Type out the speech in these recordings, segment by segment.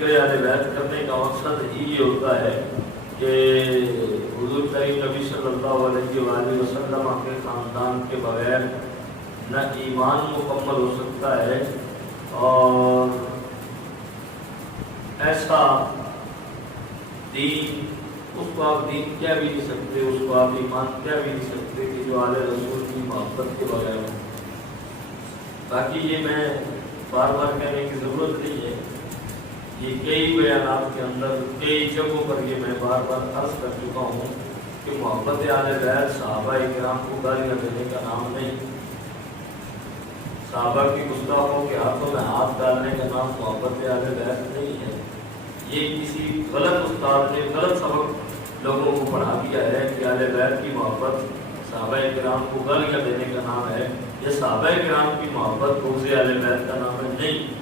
ذکر اہل بیت کرنے کا مقصد ہی یہ ہوتا ہے کہ حضور کریم نبی صلی اللہ علیہ وآلہ وسلم کے خاندان کے بغیر نہ ایمان مکمل ہو سکتا ہے، اور ایسا دین، اس کو آپ دین کہہ بھی نہیں سکتے، اس کو آپ ایمان کہہ بھی نہیں سکتے کہ جو آل رسول کی محبت کے بغیر ہو۔ باقی یہ میں بار بار کہنے کی ضرورت نہیں ہے، یہ کئی بیانات کے اندر کئی جگہوں پر یہ میں بار بار عرض کر چکا ہوں کہ محبت آل بیت صحابہ کرام کو گالیاں دینے کا نام نہیں، صحابہ کی گستاخوں کے ہاتھوں میں ہاتھ ڈالنے کا نام محبت آل بیت نہیں ہے۔ یہ کسی غلط استاد نے غلط سبق لوگوں کو پڑھا دیا ہے کہ اہل بیت کی محبت صحابہ کرام کو گالیاں دینے کا نام ہے، یہ صحابہ کرام کی محبت بغض اہل بیت کا نام ہے نہیں۔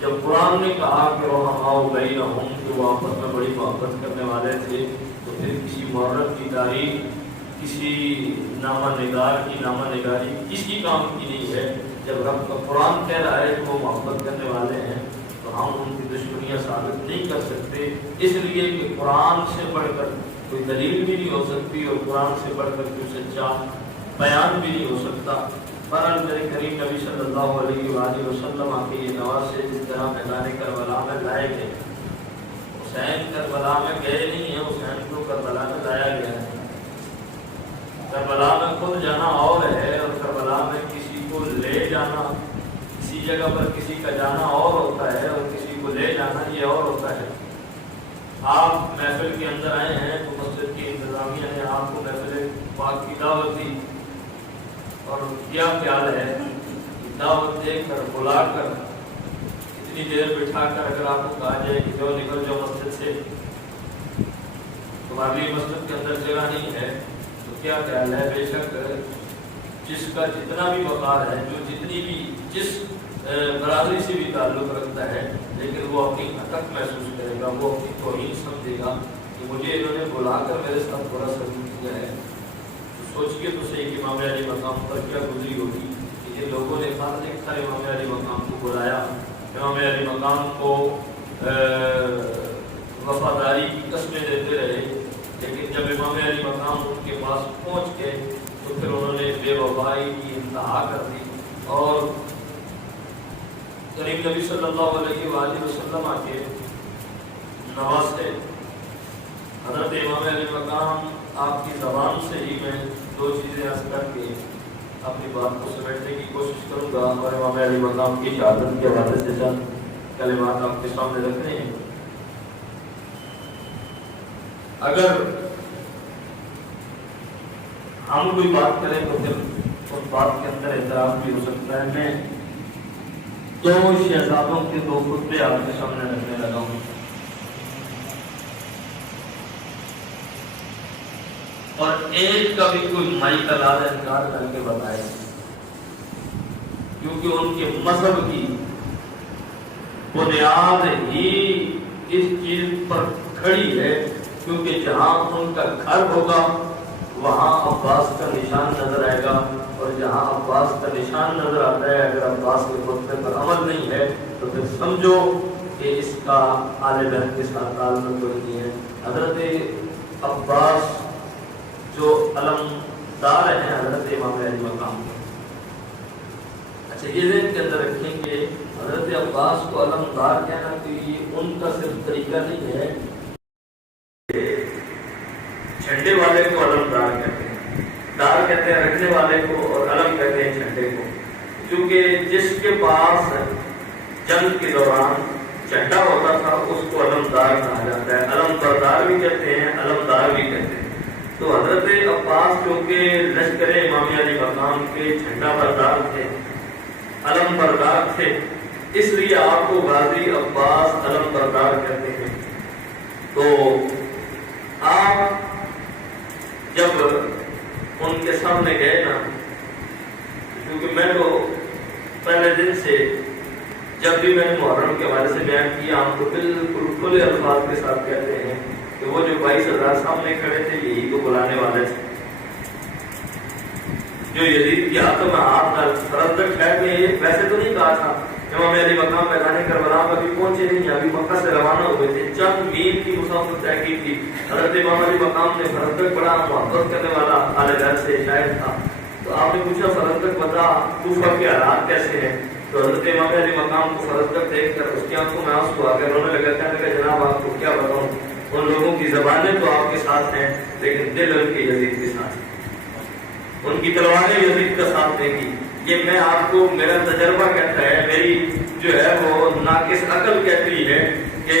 جب قرآن نے کہا کہ رحماء بینہم کہ وہ آپس میں بڑی محبت کرنے والے تھے، تو پھر کسی مورخ کی تاریخ، کسی نامہ نگار کی نامہ نگاری کسی کام کی نہیں ہے۔ جب رب کا قرآن کہہ رہا ہے کہ وہ محبت کرنے والے ہیں تو ہم ان کی دشمنیاں ثابت نہیں کر سکتے، اس لیے کہ قرآن سے بڑھ کر کوئی دلیل بھی نہیں ہو سکتی اور قرآن سے بڑھ کر کوئی سچا بیان بھی نہیں ہو سکتا۔ بہرحال میرے کریم نبی صلی اللہ علیہ وآلہ وسلم کے یہ نواسے جس طرح میدان کربلا میں لائے گئے، حسین کربلا میں گئے نہیں ہیں، حسین کو کربلا میں لایا گیا ہے۔ کربلا میں خود جانا اور ہے، اور کربلا میں کسی کو لے جانا، کسی جگہ پر کسی کا جانا اور ہوتا ہے، اور کسی کو لے جانا یہ اور ہوتا ہے۔ آپ محفل کے اندر آئے ہیں تو مسجد کی انتظامیہ نے آپ کو محفل پاک کی دعوت دی، اور کیا خیال ہے دعوت دے کر بلا کر اتنی دیر بٹھا کر اگر آپ کو کہا جائے کہ جو نکل جو مسجد سے، تمہاری مسجد کے اندر جگہ نہیں ہے، تو کیا خیال ہے؟ بے شک جس کا جتنا بھی وقار ہے، جو جتنی بھی جس برادری سے بھی تعلق رکھتا ہے، لیکن وہ اپنی حقیقت محسوس کرے گا، وہ اپنی توہین سمجھے گا کہ مجھے انہوں نے بلا کر میرے ساتھ تھوڑا سلوک کیا ہے۔ سوچئے تو صحیح کہ امام علی مقام پر کیا گزری ہوگی کہ جن لوگوں نے خاص تھا امام علی مقام کو بلایا، امام علی مقام کو وفاداری کی قسمیں دیتے رہے، لیکن جب امام علی مقام ان کے پاس پہنچ گئے تو پھر انہوں نے بے وفائی کی انتہا کر دی، اور کریم نبی صلی اللہ علیہ وآلہ وسلم کے نواسے حضرت امام علی مقام آپ کی زبان سے ہی میں دو چیزیں عرض کر کے اپنی بات کو سمیٹنے کی کوشش کروں گا، اور امام علی مقام کی شہادت کے حوالے سے چند کلمات آپ کے سامنے رکھنے ہیں۔ اگر ہم کوئی بات کریں تو پھر اس بات کے اندر اعتراف بھی ہو سکتا ہے۔ میں دو شہزادوں کے دو خطبے آپ کے سامنے رکھنے لگا ہوں، اور ایک کا بھی کوئی مائی کا لال انکار کر کے بتائے، کیونکہ ان کے مذہب کی بنیاد ہی اس چیز پر کھڑی ہے، کیونکہ جہاں ان کا گھر ہوگا وہاں عباس کا نشان نظر آئے گا، اور جہاں عباس کا نشان نظر آتا ہے اگر عباس کے خطبے پر عمل نہیں ہے تو پھر سمجھو کہ اس کا آل بیت کے ساتھ تعلق کوئی نہیں ہے۔ حضرت عباس جو علمدار ہیں حضرت امام علی مقام کے، اچھا یہ ذہن کے اندر رکھیں کہ حضرت عباس کو علمدار کہنا کہ یہ ان کا صرف طریقہ نہیں ہے، جھنڈے والے کو علمدار کہتے ہیں، دار کہتے ہیں رکھنے والے کو، اور علم کہتے ہیں جھنڈے کو، کیونکہ جس کے پاس جنگ کے دوران جھنڈا ہوتا تھا اس کو علمدار کہا جاتا ہے، علم بردار بھی کہتے ہیں، علمدار بھی کہتے ہیں۔ تو حضرت عباس کیونکہ لشکر امام علی مقام کے جھنڈا بردار تھے، علم بردار تھے، اس لیے آپ کو غازی عباس علم بردار کہتے ہیں۔ تو آپ جب ان کے سامنے گئے نا، کیونکہ میں تو پہلے دن سے جب بھی میں نے محرم کے حوالے سے بیان کیا، ہم تو بالکل کھلے الفاظ کے ساتھ کہتے ہیں کہ وہ جو 22,000 سامنے کھڑے تھے یہی تو بلانے والے تھے، جو یزید کے ہاتھوں میں ہاتھ ڈال فرد تک ٹھہر گئے۔ ویسے تو نہیں کہا تھا امام علی مقام میدان کربلا میں بھی پہنچے نہیں، ابھی مکہ سے روانہ ہوئے تھے، چند میل کی مسافت طے کی تھی۔ حضرت امام علی مقام نے فرزدق بڑا محبت کرنے والا اعلی بیت سے شاعر تھا، تو آپ نے پوچھا فرزدق بتا کوفہ کے حالات کیسے ہیں؟ تو حضرت امام علی مقام کو فرزدق دیکھ کر اس کی آنکھوں میں آنسو آ گئے، رونے لگا، کہنے لگا جناب آپ کو کیا بتاؤں، ان لوگوں کی زبانیں تو آپ کے ساتھ ہیں لیکن دل ان کے یزید کے ساتھ ہیں، ان کی تلواریں یزید کا ساتھ دیں گی۔ یہ میں آپ کو میرا تجربہ کہتا ہے، میری جو ہے وہ ناقص عقل کہتی ہے کہ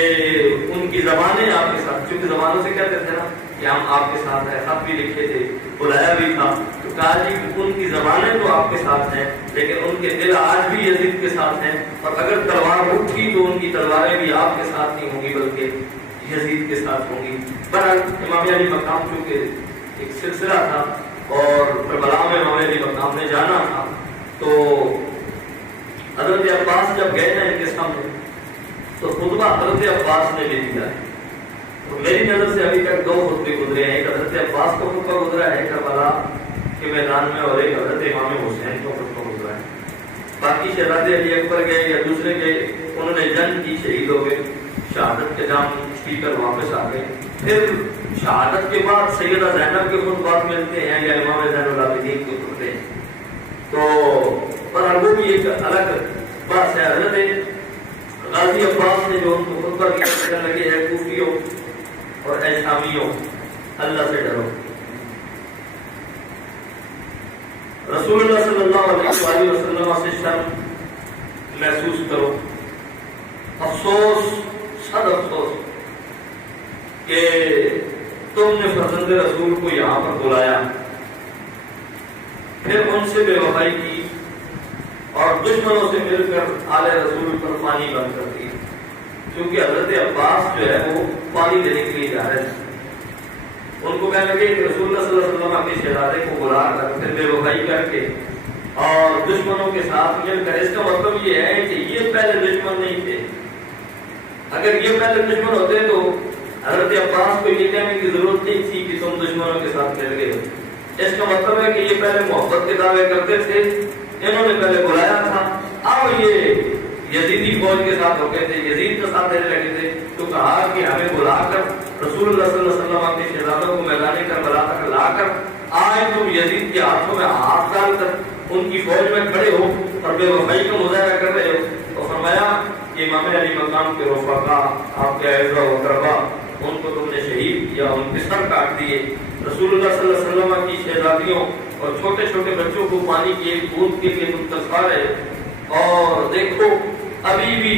ان کی زبانیں آپ کے ساتھ، چونکہ زبانوں سے کہتے تھے نا کہ ہم آپ کے ساتھ ہیں، خط بھی لکھے تھے، بلایا بھی تھا، تو کہا جی ان کی زبانیں تو آپ کے ساتھ ہیں لیکن ان کے دل آج بھی یزید کے ساتھ ہیں، اور اگر تلوار اٹھی تو ان کی تلواریں بھی آپ کے ساتھ نہیں ہوں گی بلکہ یزید کے ساتھ ہوں گی۔ بہرحال امام علی مقام چونکہ ایک سلسلہ تھا اور کربلا میں امام علی مقام نے جانا تھا، تو حضرت عباس جب گئے نا ان کے سامنے تو خطبہ حضرت عباس نے بھی دیا ہے، تو میری نظر سے ابھی تک دو خطبے گزرے ہیں، ایک حضرت عباس کا خطبہ گزرا ہے کربلا کے میدان میں، اور ایک حضرت امام حسین کا خطبہ گزرا ہے۔ باقی شہزادے علی اکبر گئے یا دوسرے گئے، انہوں نے جنگ کی، شہید ہو گئے، شہادت کے جام پی کر واپس آ گئے۔ پھر شہادت کے بعد سیدہ زینب کے خطبات ملتے ہیں یا امام زین العابدین کے خطبے، تو پر وہ بھی ایک الگ بات ہے۔ حضرت غازی عباس نے جو ان کو خطبہ دیا کہنے لگے ہے کوفیوں اور اے شامیوں اللہ سے ڈرو، رسول اللہ صلی اللہ علیہ وآلہ وسلم سے شرم محسوس کرو، افسوس صد افسوس کہ تم نے فرزند رسول کو یہاں پر بلایا، پھر ان سے بے وفائی کی اور دشمنوں سے مل کر آل رسول پر پانی بند کر دی، کیونکہ حضرت عباس جو ہے وہ پانی دینے کے لیے جا رہے تھے، ان کو کہنے لگے کہ رسول اللہ صلی اللہ علیہ وسلم کے شہزادے کو بلا کر پھر بے وفائی کر کے اور دشمنوں کے ساتھ مل کر، اس کا مطلب یہ ہے کہ یہ پہلے دشمن نہیں تھے، اگر یہ پہلے دشمن ہوتے تو حضرت عباس کو یہ کہنے کی ضرورت نہیں تھی کہ تم دشمنوں کے ساتھ مل گئے، اس کا مطلب ہے کہ یہ پہلے محبت کے دعوے کرتے تھے، انہوں نے پہلے بلایا تھا، اب یہ یزیدی فوج کے ساتھ ہو گئے تھے، یزید کے ساتھ دینے لگے تھے، تو کہا کہ ہمیں بلا کر رسول اللہ صلی اللہ علیہ وسلم کے شہزادوں کو میدان کربلا تک لا کر آئے تم یزید کے ہاتھوں میں ہاتھ ڈال کر ان کی فوج میں کھڑے ہو اور بے وفائی کا مظاہرہ کر رہے ہو، تو فرمایا کہ امام علی مقام کے رفقا آپ کے اعزا و اقربا ان کو تم نے شہید کیا، ان کے سر کاٹ دیے، رسول اللہ صلی اللہ علیہ وسلم کی شہزادیوں اور چھوٹے چھوٹے بچوں کو پانی کی ایک بوند کے لیے تم ترسا رہے، اور دیکھو ابھی بھی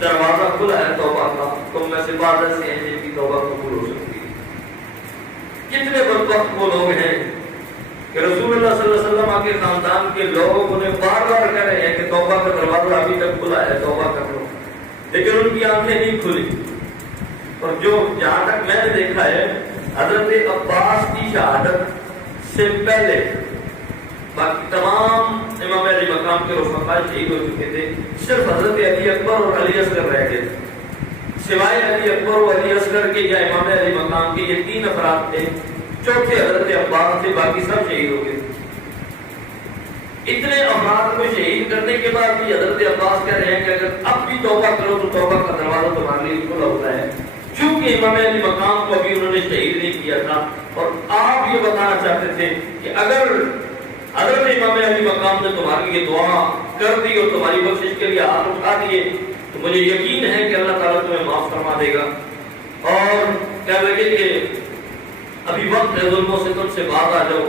دروازہ کھلا ہے توبہ کا، تم میں سے بعض ایسے ہیں جن کی توبہ قبول ہو سکتی ہے۔ کتنے بدبخت وہ لوگ ہیں کہ رسول اللہ صلی اللہ علیہ وسلم کے خاندان کے لوگ انہیں بار بار کہہ رہے ہیں کہ توبہ کا دروازہ ابھی تک کھلا ہے، توبہ کر لو، لیکن ان کی آنکھیں نہیں کھلی۔ اور جو جہاں تک میں نے دیکھا ہے حضرت عباس کی شہادت سے پہلے باقی تمام امام علی مقام کے رفقا شہید ہو چکے تھے، صرف حضرت علی اکبر اور علی اصغر رہ گئے تھے، سوائے علی اکبر اور علی اصغر کے یا امام علی مقام کے یہ تین افراد تھے، چوتھے حضرت عباس تھے، باقی سب شہید ہو گئے۔ اتنے افراد کو شہید کرنے کے بعد بھی حضرت عباس کہہ رہے ہیں کہ اگر اب بھی توبہ کرو تو توبہ کا دروازہ تمہارے لیے کھلا ہوتا ہے، چونکہ امام علی مقام کو ابھی انہوں نے شہید نہیں کیا تھا، اور آپ یہ بتانا چاہتے تھے کہ اگر حضرت امام علی مقام نے تمہارے لیے دعا کر دی اور تمہاری بخشش کے لیے ہاتھ اٹھا دیے تو مجھے یقین ہے کہ اللہ تعالیٰ تمہیں معاف فرما دے گا، اور کہہ لگے کہ ابھی وقت ہے ظلموں سے تم سے باز آ جاؤ،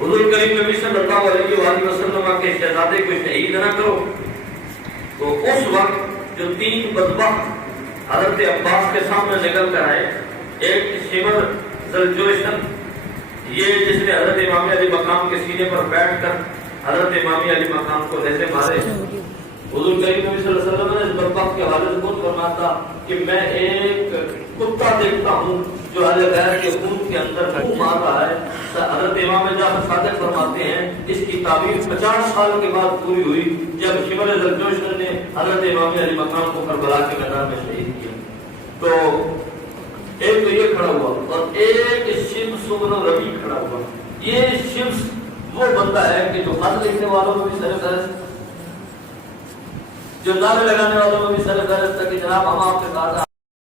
حضور کریم نبی صلی اللہ علیہ وآلہ وسلم کے شہزادے کو شہید نہ کرو۔ تو اس وقت جو تین بدبخت حضرت عباس کے سامنے نکل کر آئے، ایک شمر ذوالجوشن، یہ جس نے حضرت امام علی مقام کے سینے پر بیٹھ کر حضرت امام علی مقام کو ایسے مارے، حضور کریم نبی صلی اللہ علیہ وسلم نے اس بدبخت کے حوالے سے خود فرمایا تھا کہ میں ایک کتا دیکھتا ہوں جو اہل غیر کے خون کے اندر منہ مار رہا ہے۔ حضرت امام جعفر صادق فرماتے ہیں اس کی تعبیر 50 سال کے بعد پوری ہوئی جب شمر ذوالجوشن نے حضرت امام علی مقام کو کربلا کے میدان میں شہید کیا۔ تو ایک تو یہ کھڑا ہوا اور ایک شمس بن ربیع کھڑا ہوا۔ یہ شمس وہ بندہ ہے کہ جو خط لکھنے والوں میں بھی سر جو نعرے لگانے والوں میں بھی سر درجہ تک کہ جناب ہم آپ کے ساتھ